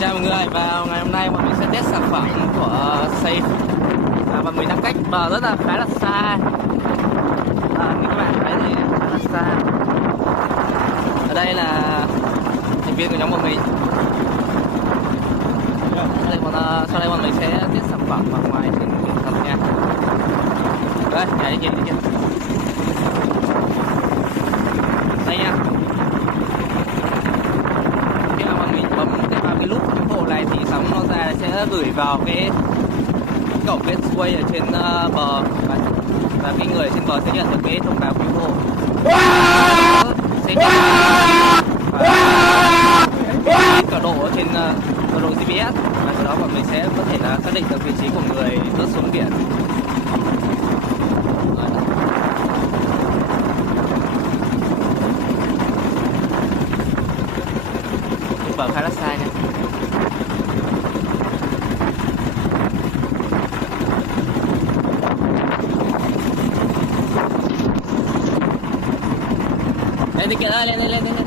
Chào mọi người, và ngày hôm nay bọn mình sẽ test sản phẩm của Safe. Bọn mình đang cách bờ rất là khá là xa. Như các bạn thấy thì khá là xa. Ở đây là thành viên của nhóm bọn mình. Sau đây bọn mình sẽ test sản phẩm ở ngoài trên biển thật nha. Đây, nhảy đi kia. Đây nha. Khi mà bọn mình bấm cái nút cứu hộ này thì sóng nó ra sẽ gửi vào cái cổng gateway ở trên bờ, và cái người trên bờ sẽ nhận được cái thông báo cứu hộ. Sẽ cả độ ở trên cả độ GPS, và từ đó bọn mình sẽ có thể là xác định được vị trí của người rớt xuống biển. Bờ khá là xa nha. Lên kìa, lên.